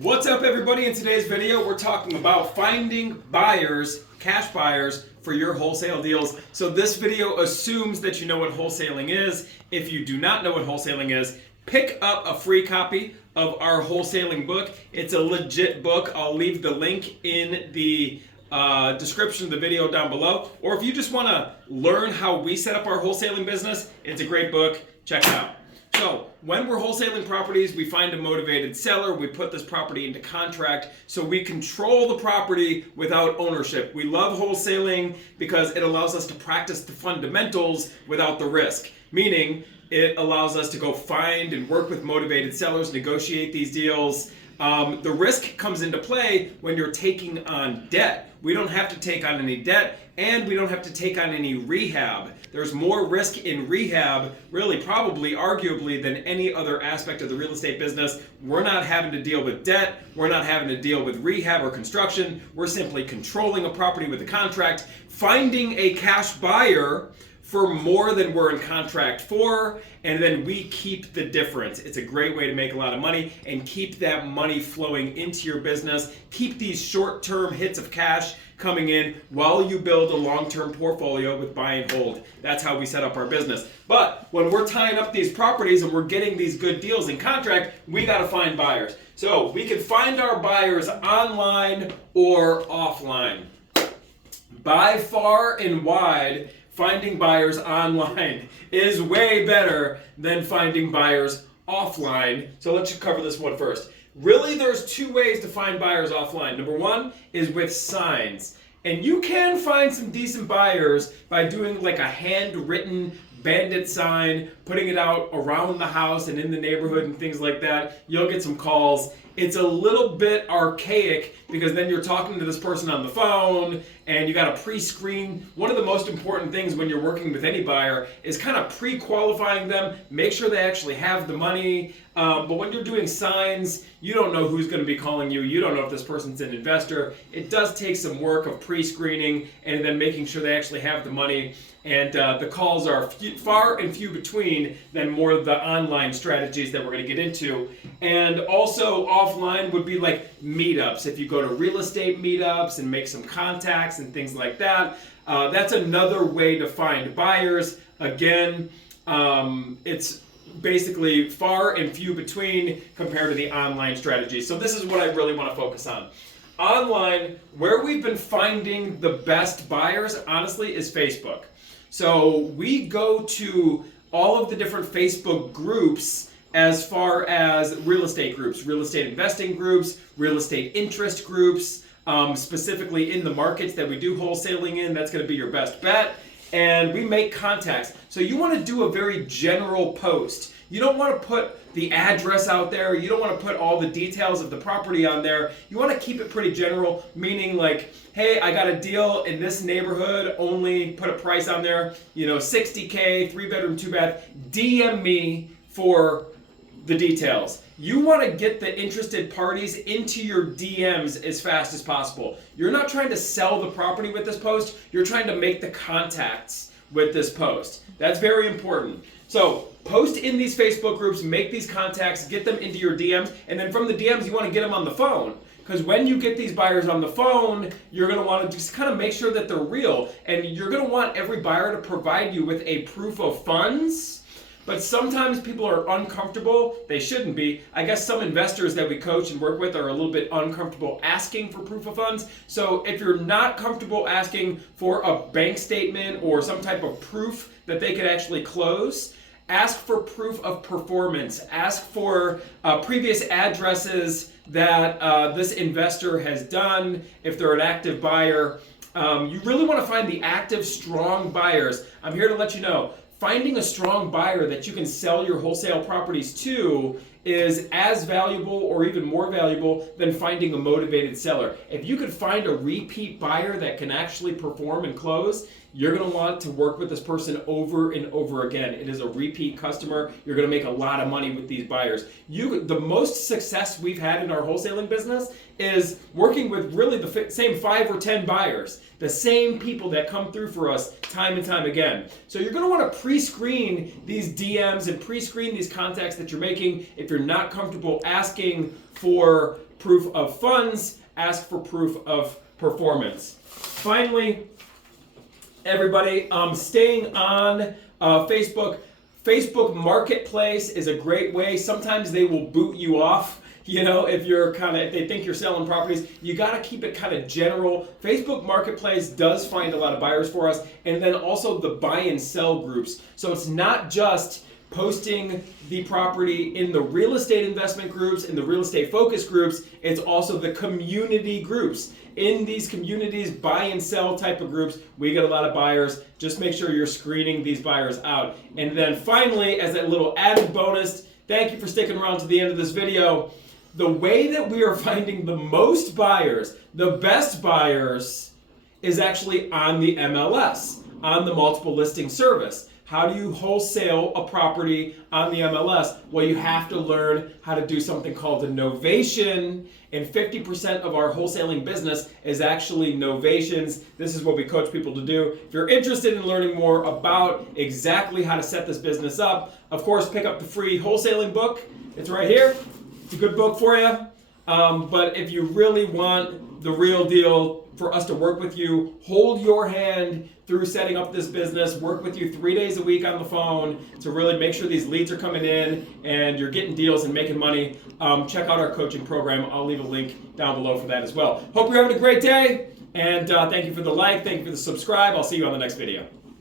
What's up, everybody? In today's video, we're talking about finding buyers, cash buyers, for your wholesale deals. So this video assumes that you know what wholesaling is. If you do not know what wholesaling is, pick up a free copy of our wholesaling book. It's a legit book. I'll leave the link in the description of the video down below. Or if you just want to learn how we set up our wholesaling business, it's a great book. Check it out. So when we're wholesaling properties, we find a motivated seller, we put this property into contract, so we control the property without ownership. We love wholesaling because it allows us to practice the fundamentals without the risk, meaning it allows us to go find and work with motivated sellers, negotiate these deals. The risk comes into play when you're taking on debt. We don't have to take on any debt, and we don't have to take on any rehab. There's more risk in rehab, really probably arguably, than any other aspect of the real estate business. We're not having to deal with debt. We're not having to deal with rehab or construction. We're simply controlling a property with a contract, finding a cash buyer for more than we're in contract for, and then we keep the difference. It's a great way to make a lot of money and keep that money flowing into your business. Keep these short-term hits of cash coming in while you build a long-term portfolio with buy and hold. That's how we set up our business. But when we're tying up these properties and we're getting these good deals in contract, we got to find buyers. So we can find our buyers online or offline. By far and wide, finding buyers online is way better than finding buyers offline. So let's just cover this one first. Really, there's two ways to find buyers offline. Number one is with signs. And you can find some decent buyers by doing like a handwritten bandit sign, putting it out around the house and in the neighborhood and things like that. You'll get some calls. It's a little bit archaic because then you're talking to this person on the phone and you got to pre-screen. One of the most important things when you're working with any buyer is kind of pre-qualifying them, make sure they actually have the money. But when you're doing signs, you don't know who's going to be calling you. You don't know if this person's an investor. It does take some work of pre-screening and then making sure they actually have the money. And the calls are far and few between than more of the online strategies that we're going to get into. And also offline would be like meetups. If you go to real estate meetups and make some contacts and things like that, that's another way to find buyers. Again, it's basically far and few between compared to the online strategy. So this is what I really want to focus on. Online, where we've been finding the best buyers, honestly, is Facebook. So we go to all of the different Facebook groups as far as real estate groups, real estate investing groups, real estate interest groups, specifically in the markets that we do wholesaling in. That's going to be your best bet. And we make contacts. So you want to do a very general post. You don't want to put the address out there. You don't want to put all the details of the property on there. You want to keep it pretty general, meaning like, hey, I got a deal in this neighborhood, only put a price on there, $60K, 3-bedroom, 2-bath. DM me for the details. You want to get the interested parties into your DMs as fast as possible. You're not trying to sell the property with this post. You're trying to make the contacts with this post. That's very important. So post in these Facebook groups, make these contacts, get them into your DMs, and then from the DMs, you want to get them on the phone. Because when you get these buyers on the phone, you're going to want to just kind of make sure that they're real. And you're going to want every buyer to provide you with a proof of funds. But sometimes people are uncomfortable. They shouldn't be. I guess some investors that we coach and work with are a little bit uncomfortable asking for proof of funds. So if you're not comfortable asking for a bank statement or some type of proof that they could actually close, ask for proof of performance. Ask for previous addresses that this investor has done if they're an active buyer. You really want to find the active, strong buyers. I'm here to let you know, finding a strong buyer that you can sell your wholesale properties to is as valuable or even more valuable than finding a motivated seller. If you could find a repeat buyer that can actually perform and close, you're going to want to work with this person over and over again. It is a repeat customer. You're going to make a lot of money with these buyers. The most success we've had in our wholesaling business is working with really the same 5 or 10 buyers, the same people that come through for us time and time again. So you're going to want to pre-screen these DMs and pre-screen these contacts that you're making. If you're not comfortable asking for proof of funds, ask for proof of performance. Finally, everybody, staying on Facebook. Facebook Marketplace is a great way. Sometimes they will boot you off. If they think you're selling properties, you got to keep it kind of general. Facebook Marketplace does find a lot of buyers for us, and then also the buy and sell groups. So it's not just posting the property in the real estate investment groups, in the real estate focus groups, it's also the community groups. In these communities, buy and sell type of groups, we get a lot of buyers. Just make sure you're screening these buyers out. And then finally, as a little added bonus, thank you for sticking around to the end of this video. The way that we are finding the most buyers, the best buyers, is actually on the MLS, on the multiple listing service. How do you wholesale a property on the MLS? Well, you have to learn how to do something called a novation, and 50% of our wholesaling business is actually novations. This is what we coach people to do. If you're interested in learning more about exactly how to set this business up, of course, pick up the free wholesaling book. It's right here. It's a good book for you. But if you really want the real deal, for us to work with you, hold your hand through setting up this business, work with you 3 days a week on the phone to really make sure these leads are coming in and you're getting deals and making money, check out our coaching program. I'll leave a link down below for that as well. Hope you're having a great day, and thank you for the like, thank you for the subscribe. I'll see you on the next video.